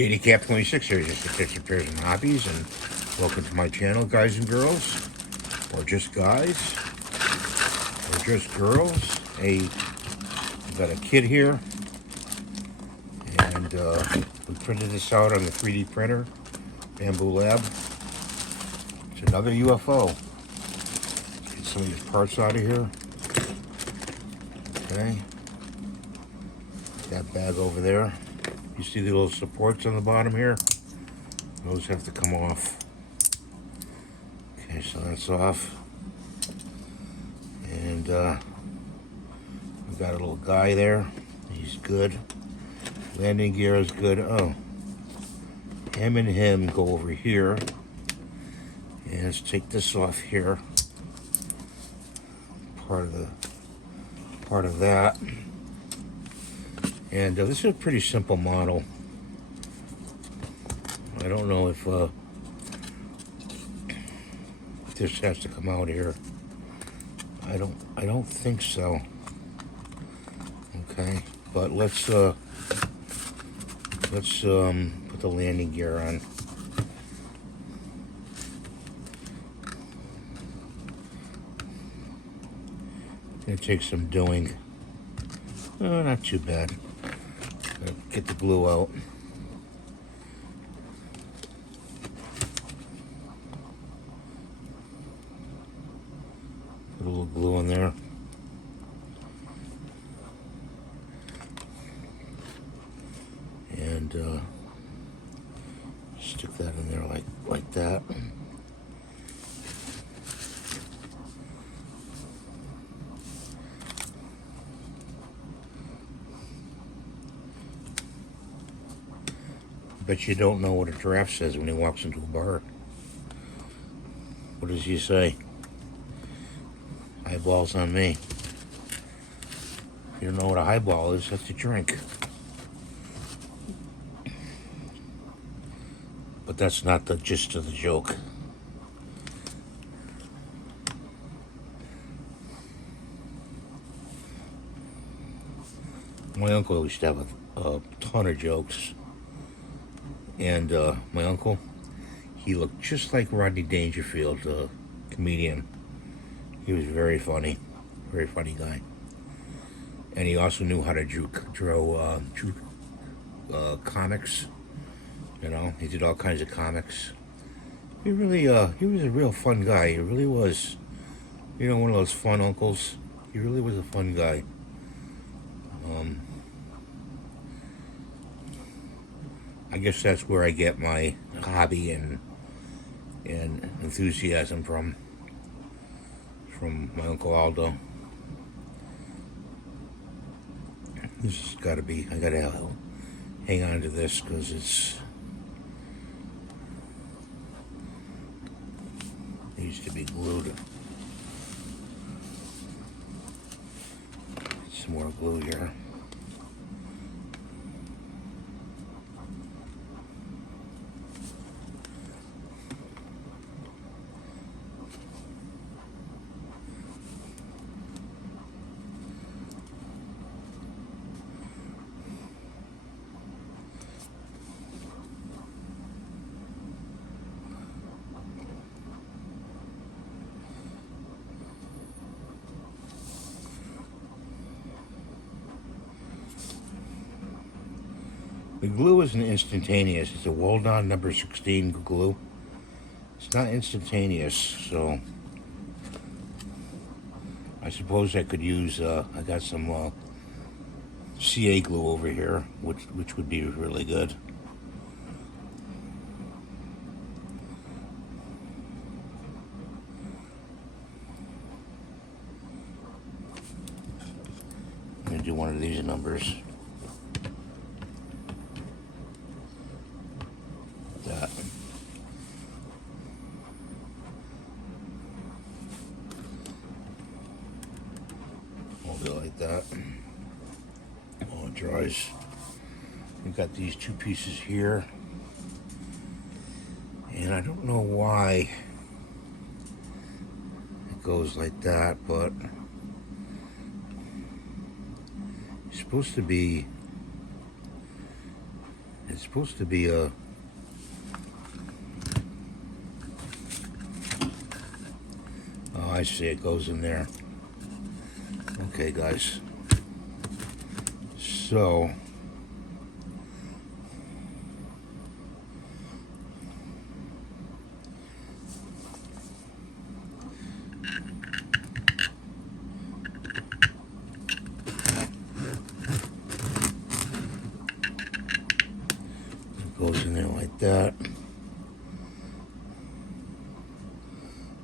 Cap 26 here, just to catch repairs and hobbies, and welcome to my channel, guys and girls, or just guys, or just girls. Hey, we got a kit here, and we printed this out on the 3D printer, Bambu Lab. It's another UFO. Let's get some of these parts out of here. Okay, that bag over there. You see the little supports on the bottom here? Those have to come off. Okay, so that's off. And we got a little guy there. He's good. Landing gear is good. Oh, him and him go over here. And let's take this off here. Part of that. And this is a pretty simple model. I don't know if this has to come out here. I don't think so. Okay, but let's put the landing gear on. Gonna take some doing. Oh, not too bad. Get the glue out. Put a little glue in there. And stick that in there like that. Bet you don't know what a giraffe says when he walks into a bar. What does he say? Eyeballs on me. If you don't know what a highball is, that's a drink. But that's not the gist of the joke. My uncle used to have a ton of jokes. And my uncle, he looked just like Rodney Dangerfield, the comedian. He was very funny guy. And he also knew how to draw comics. You know, he did all kinds of comics. He really, he was a real fun guy. He really was. You know, one of those fun uncles. He really was a fun guy. I guess that's where I get my hobby and enthusiasm from my Uncle Aldo. This has got to be, I got to hang on to this because it needs to be glued. Some more glue here. The glue isn't instantaneous. It's a Woldon number 16 glue. It's not instantaneous, so I suppose I could use, I got some CA glue over here, which would be really good. I'm going to do one of these numbers. That. Hold it like that. Oh, it dries. We've got these two pieces here. And I don't know why it goes like that, but it's supposed to be, It's supposed to be a... Oh, I see, it goes in there. Okay, guys. So... goes in there like that.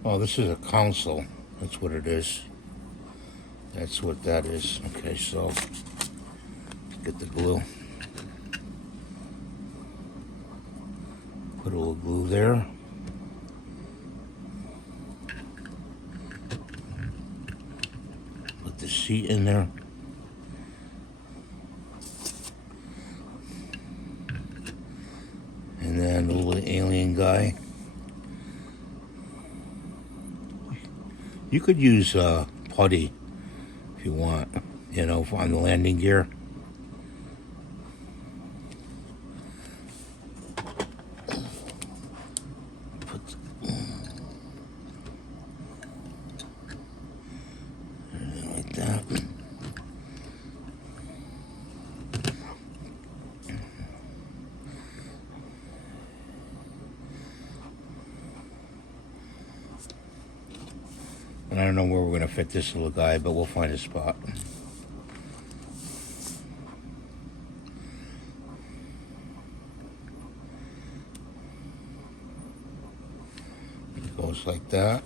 Oh, this is a console. That's what it is. That's what that is. Okay, so let's get the glue. Put a little glue there. Put the seat in there. And then the little alien guy. You could use putty if you want, you know, on the landing gear. Like that. And I don't know where we're going to fit this little guy, but we'll find a spot. It goes like that.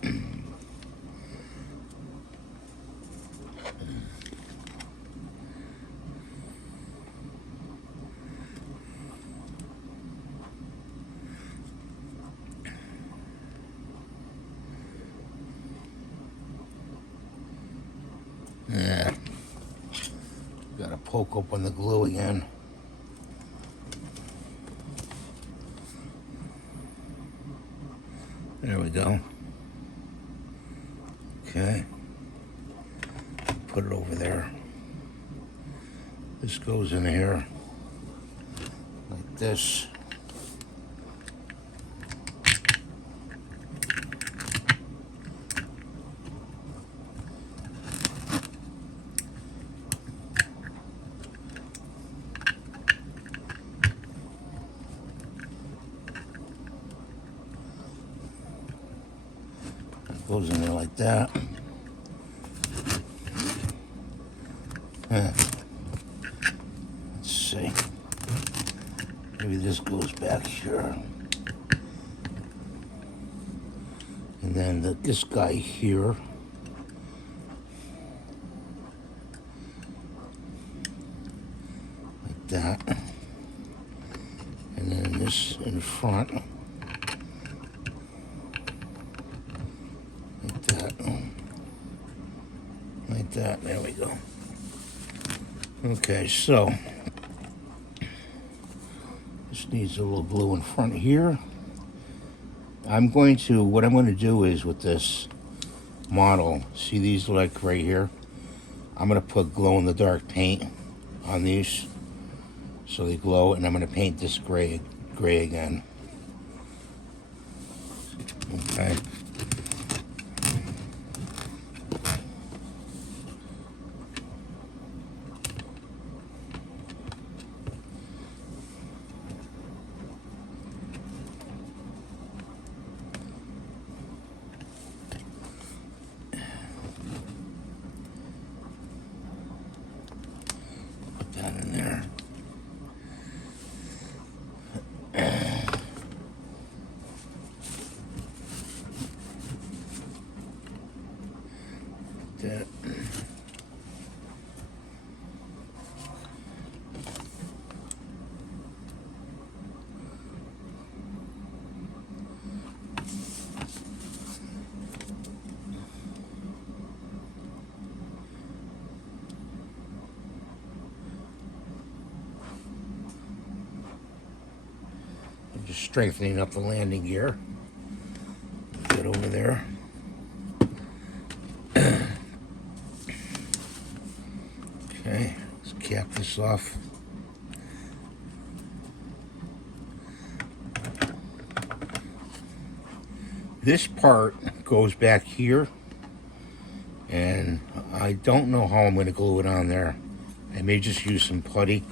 Yeah. Gotta poke open the glue again. There we go. Okay. Put it over there. This goes in here like this. Goes in there like that. Let's see. Maybe this goes back here. And then this guy here. Like that. And then this in front. Like that. There we go. Okay, so this needs a little glue in front here. What I'm going to do is with this model, see these like right here? I'm going to put glow-in-the-dark paint on these so they glow, and I'm going to paint this gray again. Okay. That in there. That. Just strengthening up the landing gear. Get over there. Okay, let's cap this off. This part goes back here, and I don't know how I'm going to glue it on there. I may just use some putty,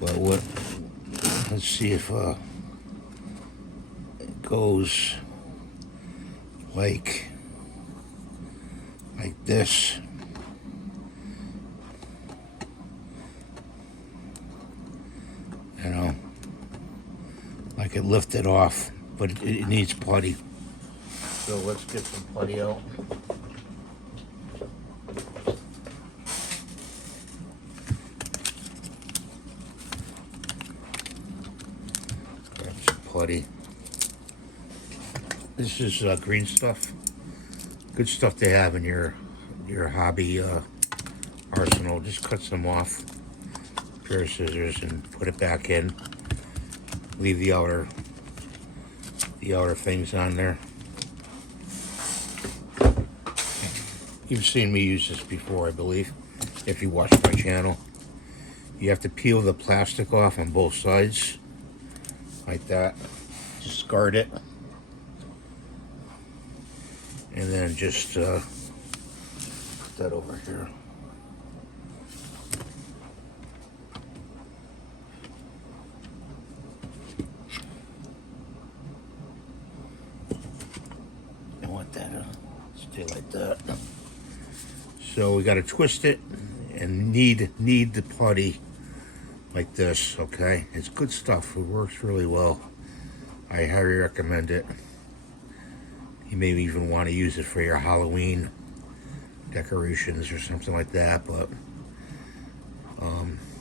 but let's see if it goes like this. You know, like it lifted off, but it needs putty. So let's get some putty out. Grab some putty. This is green stuff. Good stuff to have in your hobby arsenal. Just cut some off. Pair of scissors and put it back in. Leave the outer things on there. You've seen me use this before, I believe, if you watch my channel. You have to peel the plastic off on both sides, like that. Discard it. And then just put that over here. I want that to stay like that. So we got to twist it and knead the putty like this, okay? It's good stuff. It works really well. I highly recommend it. You may even want to use it for your Halloween decorations or something like that, but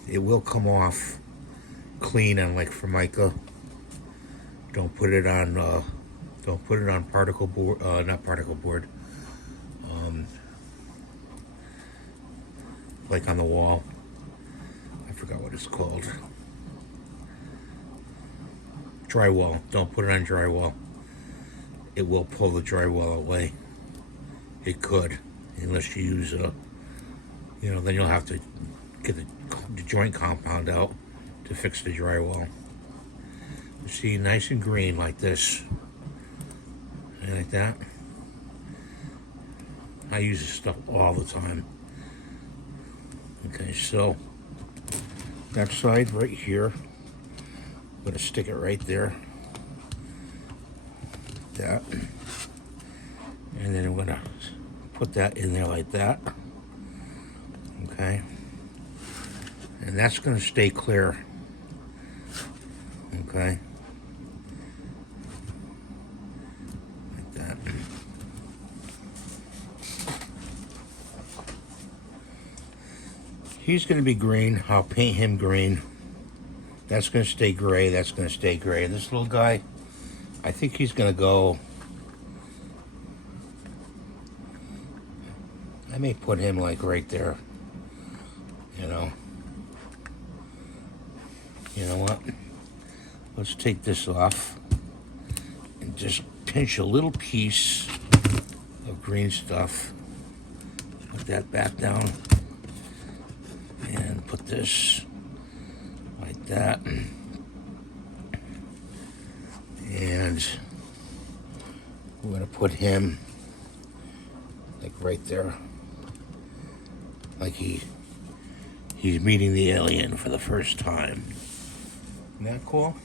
it will come off clean on like Formica. Don't put it on particle board, not particle board. Like on the wall. I forgot what it's called. Drywall. Don't put it on drywall. It will pull the drywall away. It could, unless you use then you'll have to get the joint compound out to fix the drywall. You see, nice and green like this. Like that. I use this stuff all the time. Okay, so that side right here, I'm gonna stick it right there. That, and then I'm gonna put that in there like that. Okay, and that's gonna stay clear. Okay, like that. He's gonna be green. I'll paint him green. That's gonna stay gray. That's gonna stay gray. This little guy, I think he's gonna go. I may put him like right there. You know what? Let's take this off and just pinch a little piece of green stuff. Put that back down and put this like that. And we're gonna put him like right there, like he's meeting the alien for the first time. Isn't that cool?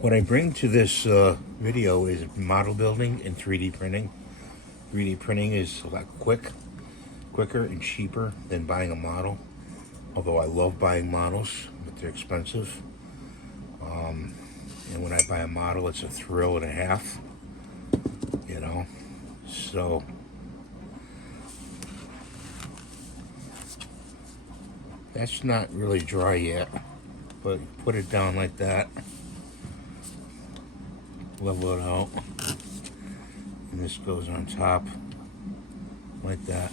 What I bring to this video is model building and 3D printing. 3D printing is a lot quicker and cheaper than buying a model. Although I love buying models, but they're expensive. And when I buy a model, it's a thrill and a half. So that's not really dry yet, but put it down like that. Level it out. And this goes on top like that.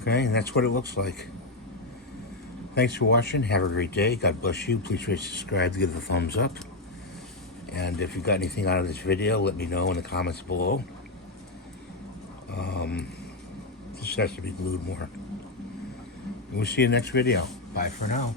Okay, and that's what it looks like. Thanks for watching. Have a great day. God bless you. Please rate, subscribe, give it a thumbs up. And if you got anything out of this video, let me know in the comments below. This has to be glued more. And we'll see you in the next video. Bye for now.